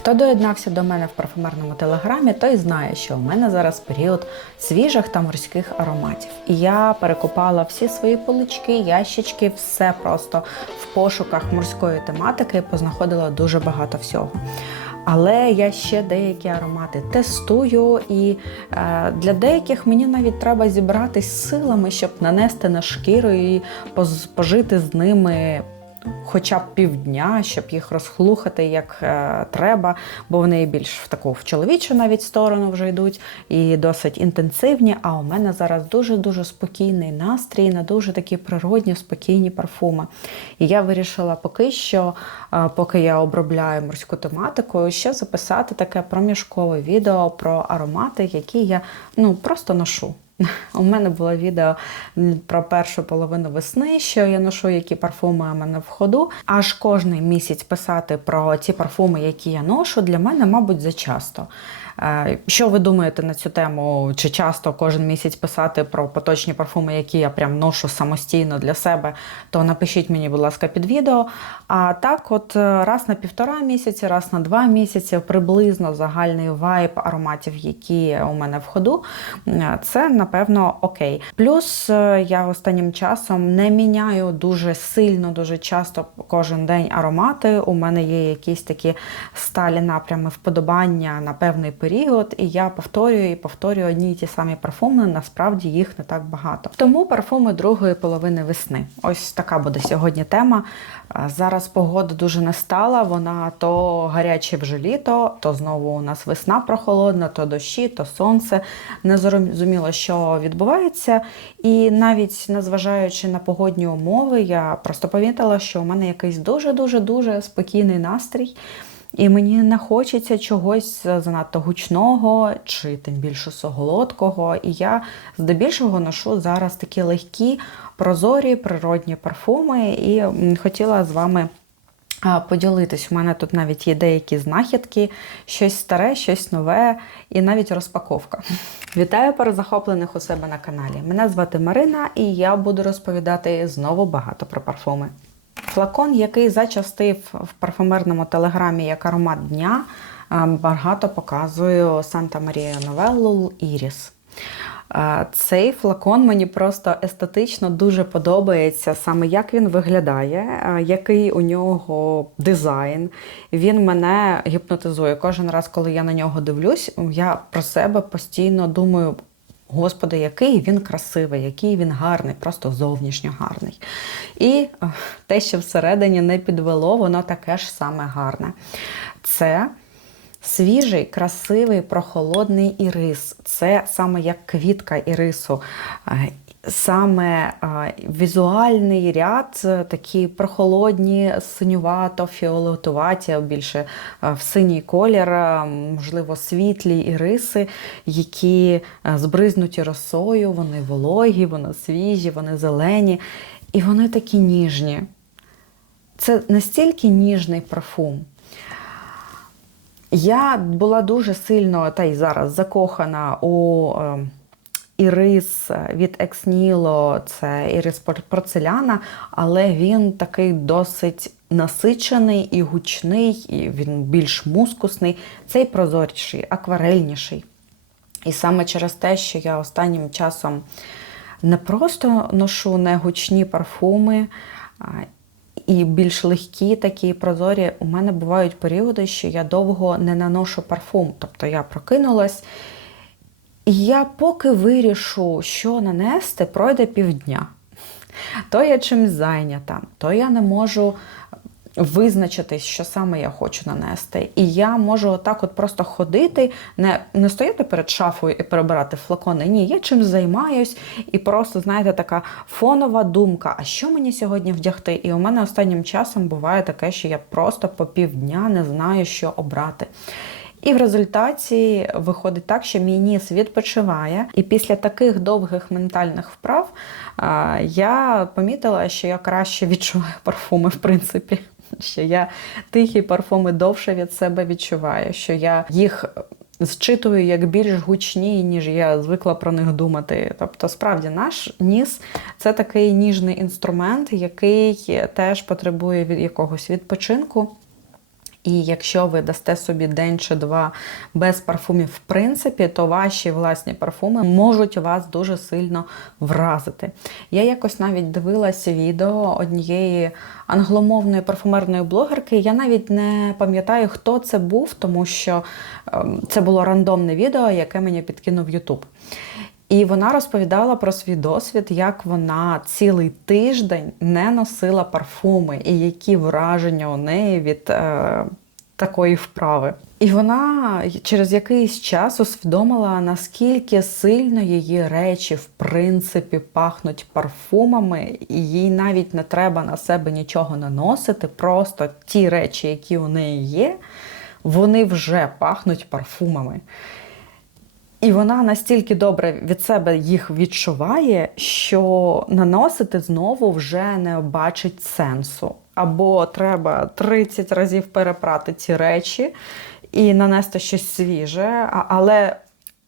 Хто доєднався до мене в парфумерному телеграмі, той знає, що у мене зараз період свіжих та морських ароматів. І я перекопала всі свої полички, ящички, все просто в пошуках морської тематики, познаходила дуже багато всього. Але я ще деякі аромати тестую, і е, для деяких мені навіть треба зібратись силами, щоб нанести на шкіру і пожити з ними хоча б півдня, щоб їх розхлухати як е, треба, бо вони більш в таку в чоловічу навіть сторону вже йдуть і досить інтенсивні. А у мене зараз дуже-дуже спокійний настрій на дуже такі природні, спокійні парфуми. І я вирішила поки що, е, поки я обробляю морську тематику, ще записати таке проміжкове відео про аромати, які я ну просто ношу. У мене було відео про першу половину весни, що я ношу, які парфуми у мене в ходу. Аж кожний місяць писати про ті парфуми, які я ношу, для мене, мабуть, зачасто. Е, Що ви думаєте на цю тему? Чи часто кожен місяць писати про поточні парфуми, які я прям ношу самостійно для себе, то напишіть мені, будь ласка, під відео. А так, от е, раз на півтора місяці, раз на два місяці, приблизно загальний вайб ароматів, які у мене в ходу, е, це напевно окей. Плюс я останнім часом не міняю дуже сильно, дуже часто кожен день аромати. У мене є якісь такі сталі напрями вподобання на певний період, і я повторюю і повторюю одні й ті самі парфуми. Насправді їх не так багато. Тому парфуми другої половини весни. Ось така буде сьогодні тема. Зараз погода дуже не стала. Вона то гаряче вже літо, то знову у нас весна прохолодна, то дощі, то сонце. Не зрозуміло, що відбувається. І навіть незважаючи на погодні умови, я просто помітила, що у мене якийсь дуже дуже дуже спокійний настрій. І мені не хочеться чогось занадто гучного чи тим більше солодкого. І я здебільшого ношу зараз такі легкі, прозорі, природні парфуми, і хотіла з вами. Поділитись, у мене тут навіть є деякі знахідки, щось старе, щось нове і навіть розпаковка. Вітаю перезахоплених у себе на каналі. Мене звати Марина, і я буду розповідати знову багато про парфуми. Флакон, який зачастив в парфумерному телеграмі як аромат дня, багато показую Санта Марія Новеллу Іріс. Цей флакон мені просто естетично дуже подобається, саме як він виглядає, який у нього дизайн. Він мене гіпнотизує. Кожен раз, коли я на нього дивлюсь, я про себе постійно думаю. Господи, який він красивий, який він гарний, просто зовнішньо гарний. І е, те, що всередині не підвело, воно таке ж саме гарне. Це свіжий, красивий, прохолодний ірис. Це саме як квітка ірису. Саме візуальний ряд, е, такі прохолодні, синювато, фіолетуваті, більше е, в синій колір, е, можливо, світлі іриси, які збризнуті росою, вони вологі, вони свіжі, вони зелені. І вони такі ніжні. Це настільки ніжний парфум. Я була дуже сильно, та й зараз закохана у е, ірис від Ексніло, це ірис порцеляна, але він такий досить насичений і гучний, і він більш мускусний. Цей прозоріший, акварельніший. І саме через те, що я останнім часом не просто ношу негучні парфуми, і більш легкі, такі прозорі, у мене бувають періоди, що я довго не наношу парфум. Тобто я прокинулась, і я поки вирішу, що нанести, пройде півдня. То я чимсь зайнята, то я не можу визначитись, що саме я хочу нанести. І я можу отак от просто ходити, не, не стояти перед шафою і перебирати флакони. Ні, я чимсь займаюсь, і просто, знаєте, така фонова думка, а що мені сьогодні вдягти? І у мене останнім часом буває таке, що я просто по півдня не знаю, що обрати. І в результаті виходить так, що мій ніс відпочиває. І після таких довгих ментальних вправ я помітила, що я краще відчуваю парфуми, в принципі. Що я тихі парфуми довше від себе відчуваю, що я їх зчитую як більш гучні, ніж я звикла про них думати. Тобто, справді, наш ніс це такий ніжний інструмент, який теж потребує від якогось відпочинку. І якщо ви дасте собі день чи два без парфумів, в принципі, то ваші власні парфуми можуть вас дуже сильно вразити. Я якось навіть дивилася відео однієї англомовної парфумерної блогерки. Я навіть не пам'ятаю, хто це був, тому що ем, це було рандомне відео, яке мені підкинув Ютуб. І вона розповідала про свій досвід, як вона цілий тиждень не носила парфуми, і які враження у неї від е, такої вправи. І вона через якийсь час усвідомила, наскільки сильно її речі, в принципі, пахнуть парфумами, і їй навіть не треба на себе нічого наносити. Просто ті речі, які у неї є, вони вже пахнуть парфумами. І вона настільки добре від себе їх відчуває, що наносити знову вже не бачить сенсу. Або треба 30 разів перепрати ці речі і нанести щось свіже. Але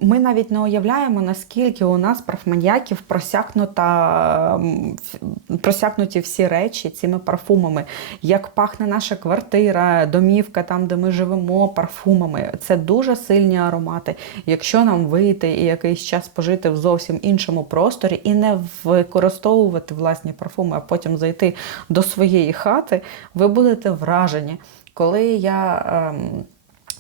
ми навіть не уявляємо, наскільки у нас парфманьяків просякнута, просякнуті всі речі цими парфумами. Як пахне наша квартира, домівка, там, де ми живемо, парфумами. Це дуже сильні аромати. Якщо нам вийти і якийсь час пожити в зовсім іншому просторі і не використовувати власні парфуми, а потім зайти до своєї хати, ви будете вражені. Коли я. Ем,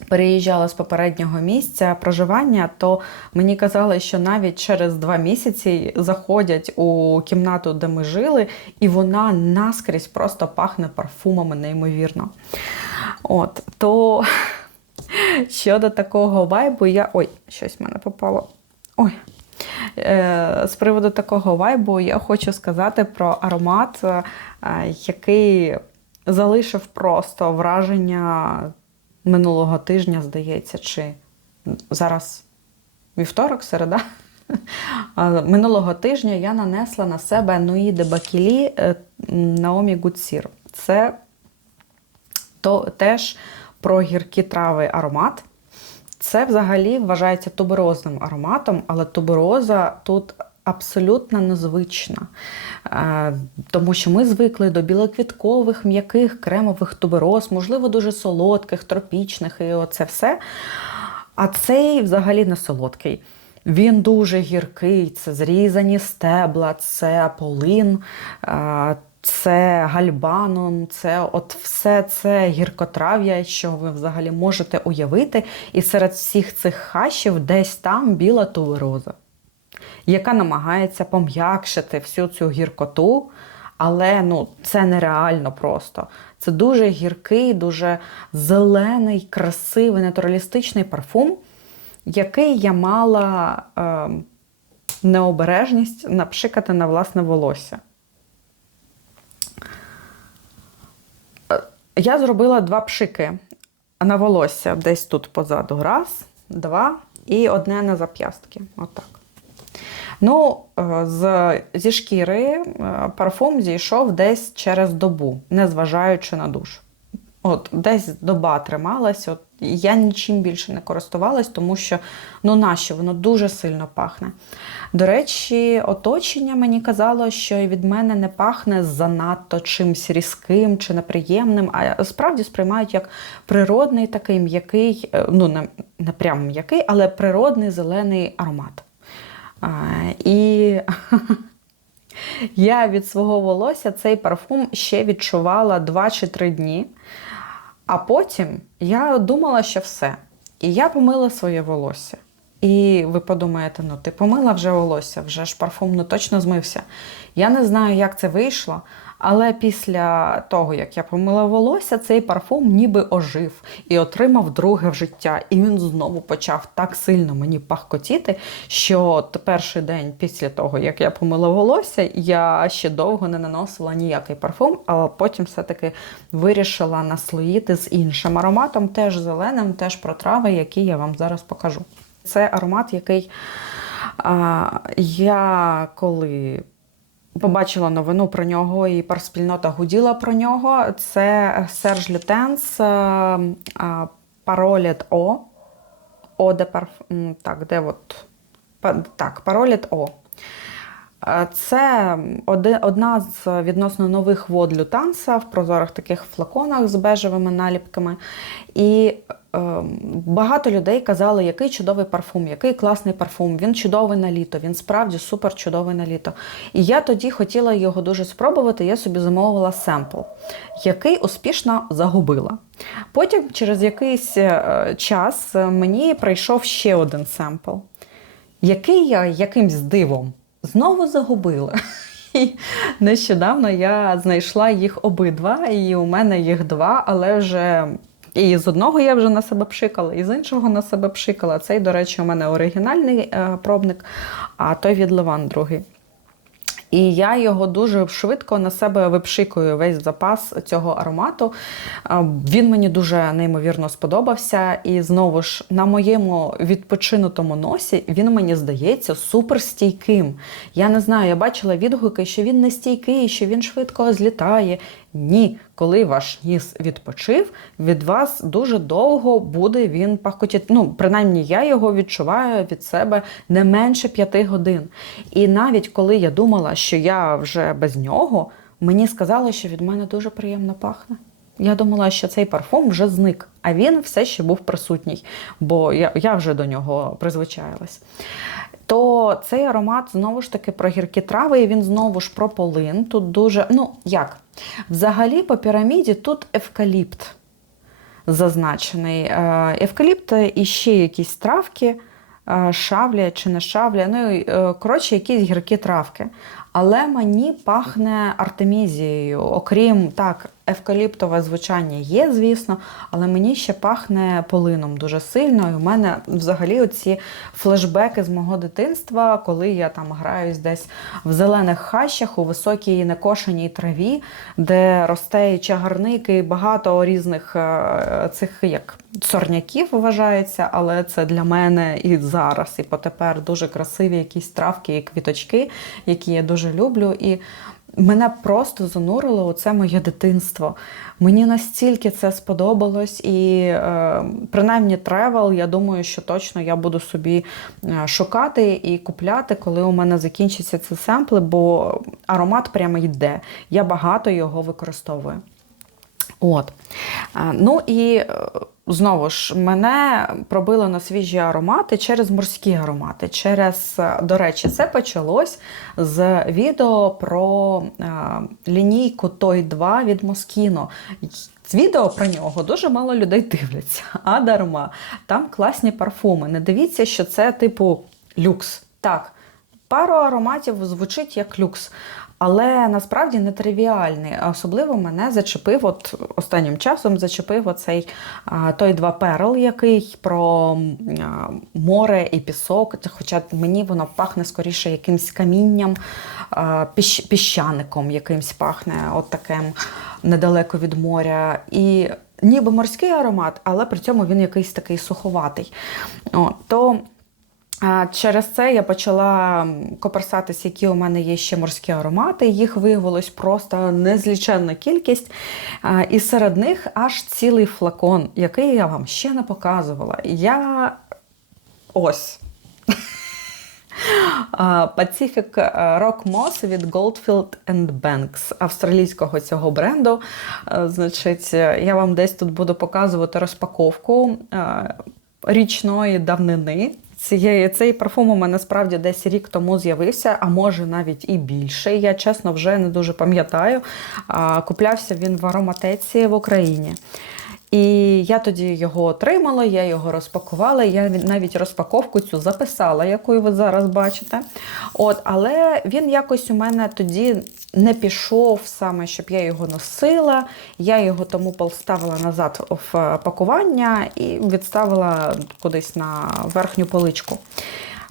переїжджала з попереднього місця проживання, то мені казали, що навіть через два місяці заходять у кімнату, де ми жили, і вона наскрізь просто пахне парфумами неймовірно. От, то щодо такого вайбу, я. Ой, щось в мене попало. Ой. Е, З приводу такого вайбу я хочу сказати про аромат, е, який залишив просто враження минулого тижня, здається, чи зараз вівторок, середа. Минулого тижня я нанесла на себе Нуї де Бакілі е, Наомі Гудсір. Це то, теж про гіркі трави аромат. Це взагалі вважається туберозним ароматом, але тубероза тут абсолютно незвична. Тому що ми звикли до білоквіткових, м'яких, кремових тубероз, можливо, дуже солодких, тропічних і оце все. А цей взагалі не солодкий. Він дуже гіркий, це зрізані стебла, це полин, це гальбанум, це от все це гіркотрав'я, що ви взагалі можете уявити. І серед всіх цих хащів десь там біла тубероза, яка намагається пом'якшити всю цю гіркоту. Але ну, це нереально просто. Це дуже гіркий, дуже зелений, красивий, натуралістичний парфум, який я мала е, необережність напшикати на власне волосся. Е, Я зробила два пшики на волосся десь тут позаду. Раз, два і одне на зап'ястки. Отак. Ну, е, з, зі шкіри е, парфум зійшов десь через добу, незважаючи на душ. От, десь доба трималась, от, я нічим більше не користувалась, тому що ну нащо, воно дуже сильно пахне. До речі, оточення мені казало, що від мене не пахне занадто чимсь різким чи неприємним, а справді сприймають як природний такий м'який, е, ну не, не прям м'який, але природний зелений аромат. І я від свого волосся цей парфум ще відчувала 2 чи 3 дні. А потім я думала, що все. І я помила своє волосся. І ви подумаєте, ну ти помила вже волосся, вже ж парфум ну, точно змився. Я не знаю, як це вийшло, але після того, як я помила волосся, цей парфум ніби ожив і отримав друге в життя. І він знову почав так сильно мені пахкотіти, що от перший день після того, як я помила волосся, я ще довго не наносила ніякий парфум, а потім все-таки вирішила наслоїти з іншим ароматом, теж зеленим, теж про трави, які я вам зараз покажу. Це аромат, який а, я коли побачила новину про нього, і парспільнота гуділа про нього. Це Серж Лютенс Паролет О. О, де парф... Так, де от. Так, Паролет О. Е, Це одна з відносно нових вод Лютанса в прозорих таких флаконах з бежевими наліпками. І е, багато людей казали, який чудовий парфум, який класний парфум. Він чудовий на літо, він справді супер чудовий на літо. І я тоді хотіла його дуже спробувати. Я собі замовила семпл, який успішно загубила. Потім, через якийсь е, час, мені прийшов ще один семпл який я якимсь дивом знову загубила. І нещодавно я знайшла їх обидва, і у мене їх два, але вже. І з одного я вже на себе пшикала, і з іншого на себе пшикала. Цей, до речі, у мене оригінальний е, пробник, а той від Леван другий. І я його дуже швидко на себе випшикую весь запас цього аромату. Він мені дуже неймовірно сподобався. І знову ж на моєму відпочинутому носі він мені здається суперстійким. Я не знаю, я бачила відгуки, що він не стійкий, що він швидко злітає. Ні, коли ваш ніс відпочив, від вас дуже довго буде він пахкотіти. Ну, принаймні, я його відчуваю від себе не менше п'яти годин. І навіть коли я думала, що я вже без нього, мені сказали, що від мене дуже приємно пахне. Я думала, що цей парфум вже зник, а він все ще був присутній, бо я, я вже до нього призвичаїлась. То цей аромат знову ж таки про гіркі трави, і він знову ж про полин. Тут дуже, ну як? Взагалі по піраміді тут евкаліпт зазначений. Е, Евкаліпт і ще якісь травки, е, шавля чи не шавля, ну е, коротше, якісь гіркі травки. Але мені пахне артемізією. Окрім так, евкаліптове звучання є, звісно, але мені ще пахне полином дуже сильно. І у мене взагалі оці флешбеки з мого дитинства, коли я там граюсь десь в зелених хащах, у високій некошеній траві, де росте і чагарник, і багато різних е, цих як сорняків вважається, але це для мене і зараз, і потепер дуже красиві якісь травки і квіточки, які я дуже люблю. І Мене просто занурило у це моє дитинство. Мені настільки це сподобалось, і е, принаймні тревел, я думаю, що точно я буду собі е, шукати і купляти, коли у мене закінчаться ці семпли, бо аромат прямо йде. Я багато його використовую. От. Ну і е, знову ж мене пробило на свіжі аромати через морські аромати. Через, е, до речі, це почалось з відео про е, лінійку Той 2 від. З відео про нього дуже мало людей дивляться, а дарма. Там класні парфуми. Не дивіться, що це типу люкс. Так, пару ароматів звучить як люкс. Але насправді не тривіальний. Особливо мене зачепив, от останнім часом зачепив оцей той два перл, який про море і пісок. Хоча мені воно пахне скоріше якимсь камінням, піщ, піщаником якимсь пахне, от таким недалеко від моря. І ніби морський аромат, але при цьому він якийсь такий суховатий. О, то Через це я почала коперсатись, які у мене є ще морські аромати. Їх виявилось просто незліченна кількість. І серед них аж цілий флакон, який я вам ще не показувала. Я ось. Pacific Rock Moss від Goldfield Banks, австралійського цього бренду. Значить, я вам десь тут буду показувати розпаковку річної давнини. Цієї, цей парфум у мене справді десь рік тому з'явився, а може навіть і більше. Я чесно вже не дуже пам'ятаю. Куплявся він в ароматеці в Україні. І я тоді його отримала, я його розпакувала. Я навіть розпаковку цю записала, яку ви зараз бачите. От, Але він якось у мене тоді не пішов саме, щоб я його носила. Я його тому поставила назад в пакування і відставила кудись на верхню поличку.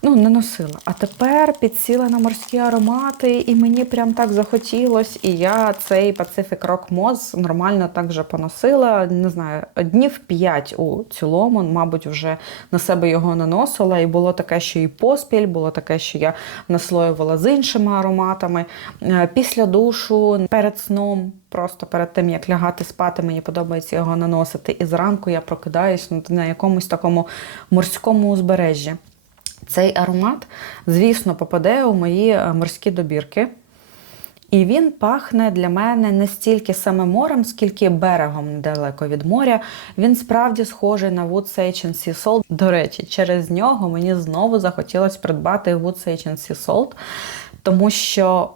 Ну, не носила. А тепер підсіла на морські аромати, і мені прям так захотілось. І я цей Pacific Rock Moss нормально так вже поносила. Не знаю, днів 5 у цілому, мабуть, вже на себе його наносила. І було таке, що і поспіль, було таке, що я наслоювала з іншими ароматами. Е, Після душу, перед сном. Просто перед тим, як лягати спати, мені подобається його наносити. І зранку я прокидаюсь на якомусь такому морському узбережжі. Цей аромат, звісно, попаде у мої е, морські добірки. І він пахне для мене не стільки саме морем, скільки берегом недалеко від моря. Він справді схожий на Wood Sage and Sea Salt. До речі, через нього мені знову захотілося придбати Wood Sage and Sea Salt, тому що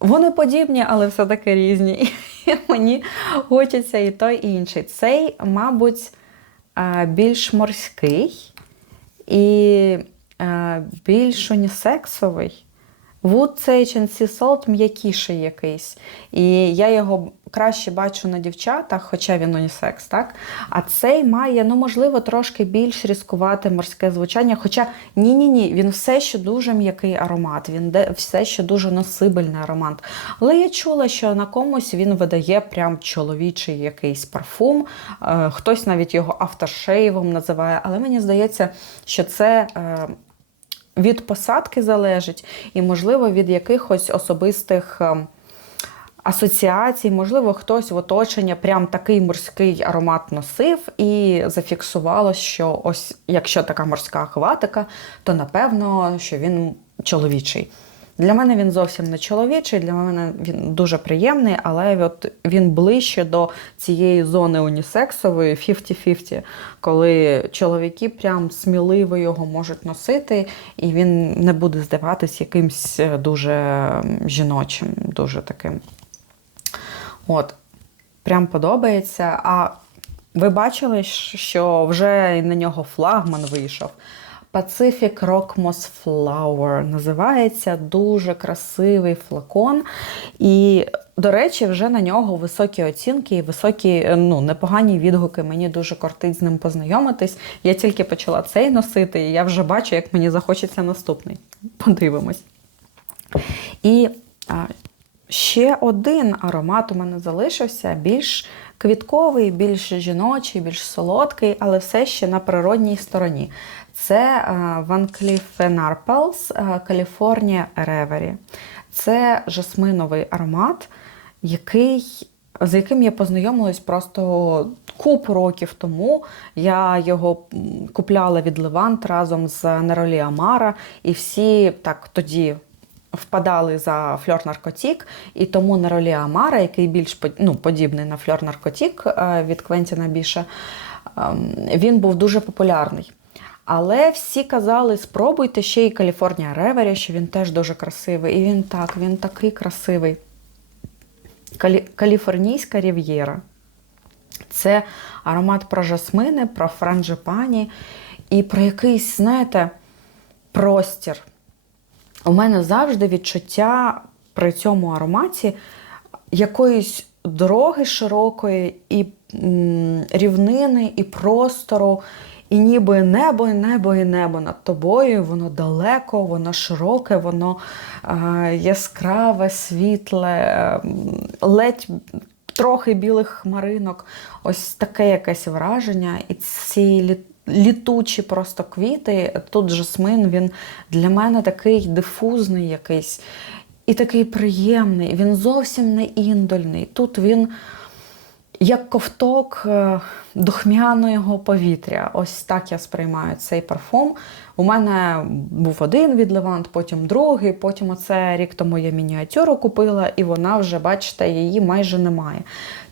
вони подібні, але все-таки різні. І мені хочеться і той, і інший. Цей, мабуть, е, більш морський і більш унісексовий. Sage and Sea Salt м'якіший якийсь. І я його краще бачу на дівчатах, хоча він унісекс, так? А цей має, ну, можливо, трошки більш різкувати морське звучання. Хоча ні-ні-ні, він все ще дуже м'який аромат, він все ще дуже носибельний аромат. Але я чула, що на комусь він видає прям чоловічий якийсь парфум. Е, хтось навіть його авторшейвом називає, але мені здається, що це. Від посадки залежить, і, можливо, від якихось особистих ем, асоціацій, можливо, хтось в оточення прям такий морський аромат носив і зафіксувало, що ось якщо така морська хватика, то напевно, що він чоловічий. Для мене він зовсім не чоловічий, для мене він дуже приємний, але от він ближче до цієї зони унісексової 50-50, коли чоловіки прям сміливо його можуть носити, і він не буде здаватись якимсь дуже жіночим, дуже таким. От, прям подобається. А ви бачили, що вже на нього флагман вийшов. Pacific Rockmos Flower називається дуже красивий флакон. І, до речі, вже на нього високі оцінки і високі, ну, непогані відгуки. Мені дуже кортить з ним познайомитись. Я тільки почала цей носити, і я вже бачу, як мені захочеться наступний. Подивимось. І а, ще один аромат у мене залишився більш квітковий, більш жіночий, більш солодкий, але все ще на природній стороні. Це Van Cleef Arpels California Reverie. Це жасминовий аромат, який, з яким я познайомилась просто купу років тому. Я його купляла від Левант разом з Неролі Амара, і всі так тоді. Впадали за фльор наркотік, і тому Неролі Амара, який більш ну, подібний на фльор наркотік від Квентіна Біша, він був дуже популярний. Але всі казали, спробуйте ще й Каліфорнія Ревері, що він теж дуже красивий. І він так, він такий красивий. Калі... Каліфорнійська рів'єра. Це аромат про жасмини, про франжипані і про якийсь, знаєте, простір. У мене завжди відчуття при цьому ароматі якоїсь дороги широкої, і м, рівнини, і простору. І ніби небо, і небо, і небо над тобою, воно далеко, воно широке, воно е, яскраве, світле, е, ледь трохи білих хмаринок. Ось таке якесь враження. І ці літучі просто квіти. Тут жасмин, він для мене такий дифузний якийсь і такий приємний. Він зовсім не індольний. Тут він як ковток е, духмяного повітря. Ось так я сприймаю цей парфум. У мене був один від Левант, потім другий, потім оце рік тому я мініатюру купила, і вона вже, бачите, її майже немає.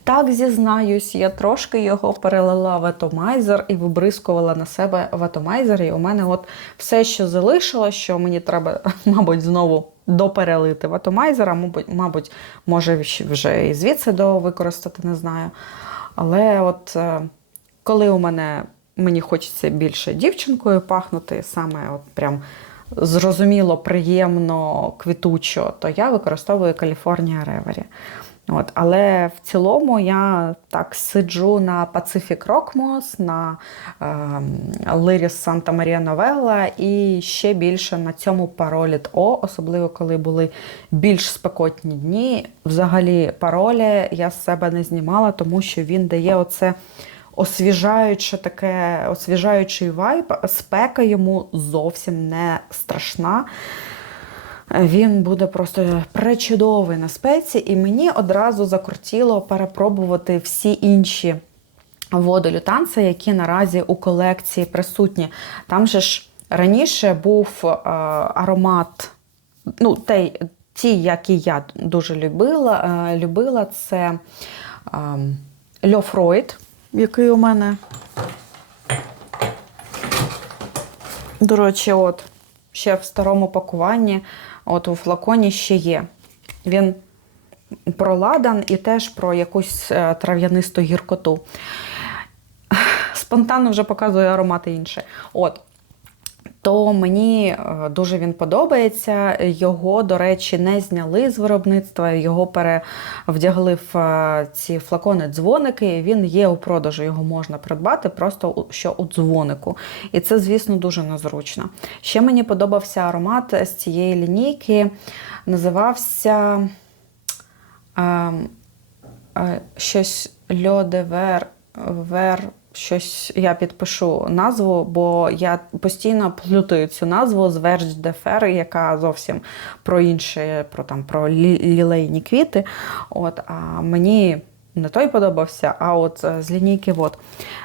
Так зізнаюсь, я трошки його перелила в атомайзер і вибризкувала на себе в атомайзер. І у мене от все, що залишилось, що мені треба, мабуть, знову доперелити в атомайзера, мабуть, мабуть, може вже і звідси використати, не знаю. Але от е, коли у мене мені хочеться більше дівчинкою пахнути, саме от прям зрозуміло, приємно, квітучо, то я використовую California Reverie. От, Але в цілому я так сиджу на Pacific Rockmos, на Lyris Santa Maria Novella і ще більше на цьому пароліт О, особливо коли були більш спекотні дні. Взагалі, паролі я з себе не знімала, тому що він дає оце освіжаюче таке, освіжаючий вайб. Спека йому зовсім не страшна. Він буде просто пречудовий на спеці, і мені одразу закрутіло перепробувати всі інші водолютанці, які наразі у колекції присутні. Там же ж Раніше був е, аромат, ну, той, ті, які я дуже любила, е, любила це е, Льофройд, який у мене. До речі, от ще в старому пакуванні, от у флаконі ще є. Він про ладан і теж про якусь е, трав'янисту гіркоту. Спонтанно вже показує аромати інші. От. То мені е, дуже він подобається. Його, до речі, не зняли з виробництва, його перевдягли в е, ці флакони-дзвоники. Він є у продажу, його можна придбати, просто що у дзвонику. І це, звісно, дуже незручно. Ще мені подобався аромат з цієї лінійки. Називався ем, е, щось льодевер, вер, щось я підпишу назву, бо я постійно плутаю цю назву з Вердж де Фер, яка зовсім про інше, про там про лі- лілейні квіти. От, а мені не той подобався, а от е, з лінійки вот.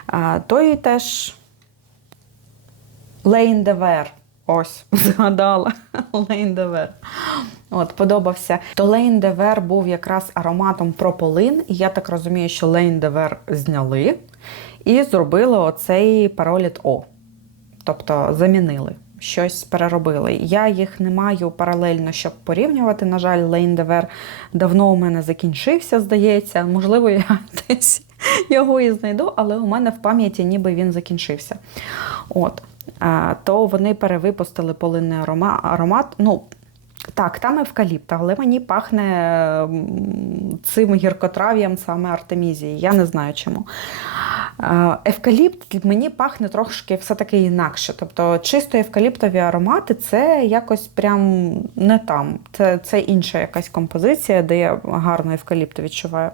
А, той теж Лейн Девер. Ось, згадала. Лейн Девер. От, подобався. То Лейн Девер був якраз ароматом прополин, і я так розумію, що Лейн Девер зняли і зробили оцей пароліт О. Тобто замінили. Щось переробили. Я їх не маю паралельно, щоб порівнювати. На жаль, Лейн Девер давно у мене закінчився, здається. Можливо, я десь його і знайду, але у мене в пам'яті ніби він закінчився. От. То вони перевипустили полинний аромат. Ну, так, там евкаліпт, але мені пахне цим гіркотрав'ям саме артемізії. Я не знаю чому. Евкаліпт мені пахне трошки все-таки інакше. Тобто чисто евкаліптові аромати це якось прям не там. Це, це інша якась композиція, де я гарно евкаліпт відчуваю.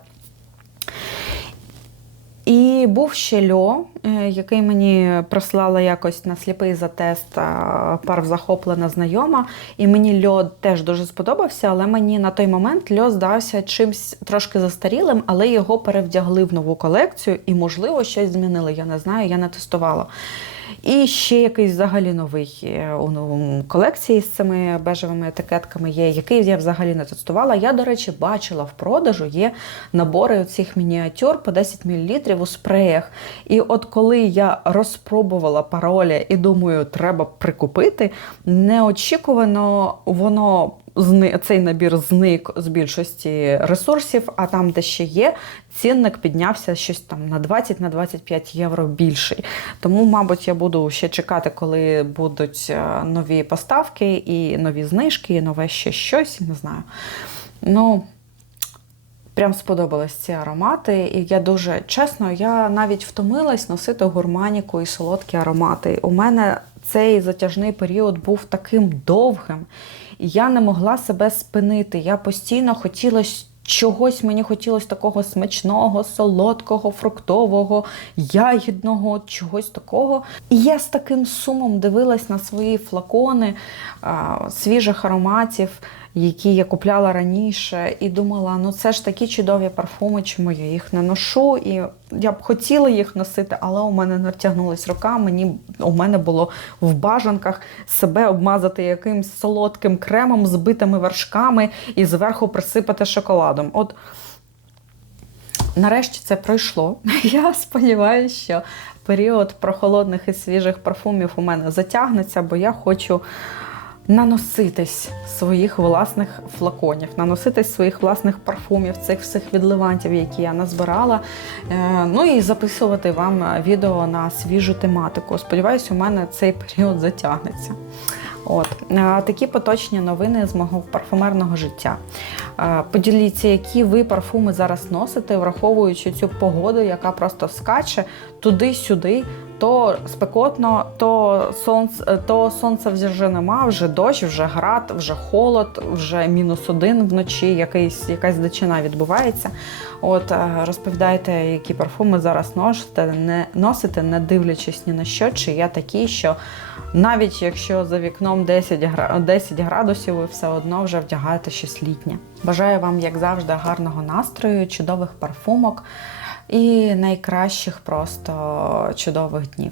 І був ще льо, е, який мені прислала якось на сліпий затест тест пар захоплена знайома. І мені льо теж дуже сподобався, але мені на той момент льо здався чимсь трошки застарілим, але його перевдягли в нову колекцію і, можливо, щось змінили. Я не знаю, я не тестувала. І ще якийсь взагалі новий е, у колекції з цими бежевими етикетками є, який я взагалі не тестувала. Я, до речі, бачила в продажу є набори цих мініатюр по 10 мл у спреях. І от коли я розпробувала паролі і думаю, треба прикупити, неочікувано воно цей набір зник з більшості ресурсів, а там, де ще є, цінник піднявся щось там на 20 на 25 євро більший. Тому, мабуть, я буду ще чекати, коли будуть е, нові поставки і нові знижки, і нове ще щось, не знаю. Ну, Прям сподобались ці аромати, і я дуже чесно, я навіть втомилась носити гурманіку і солодкі аромати. У мене цей затяжний період був таким довгим, я не могла себе спинити. Я постійно хотіла чогось, мені хотілося такого смачного, солодкого, фруктового, ягідного, чогось такого. І я з таким сумом дивилась на свої флакони а, свіжих ароматів які я купляла раніше, і думала, ну це ж такі чудові парфуми, чому я їх не ношу. І я б хотіла їх носити, але у мене не втягнулась рука. Мені у мене було в бажанках себе обмазати якимсь солодким кремом, збитими вершками і зверху присипати шоколадом. От Нарешті це пройшло. Я сподіваюся, що період прохолодних і свіжих парфумів у мене затягнеться, бо я хочу наноситись своїх власних флаконів, наноситись своїх власних парфумів, цих всіх відливантів, які я назбирала. Е, Ну і записувати вам відео на свіжу тематику. Сподіваюся, у мене цей період затягнеться. От такі поточні новини з мого парфумерного життя. Е, Поділіться, які ви парфуми зараз носите, враховуючи цю погоду, яка просто скаче туди-сюди. То спекотно, то сонце, то сонця вже нема, вже дощ, вже град, вже холод, вже мінус один вночі, якийсь, якась дичина відбувається. От е, розповідайте, які парфуми зараз носите, не носите, не дивлячись ні на що, чи я такі, що навіть якщо за вікном 10, гра- 10 градусів, ви все одно вже вдягаєте щось літнє. Бажаю вам, як завжди, гарного настрою, чудових парфумок і найкращих просто чудових днів.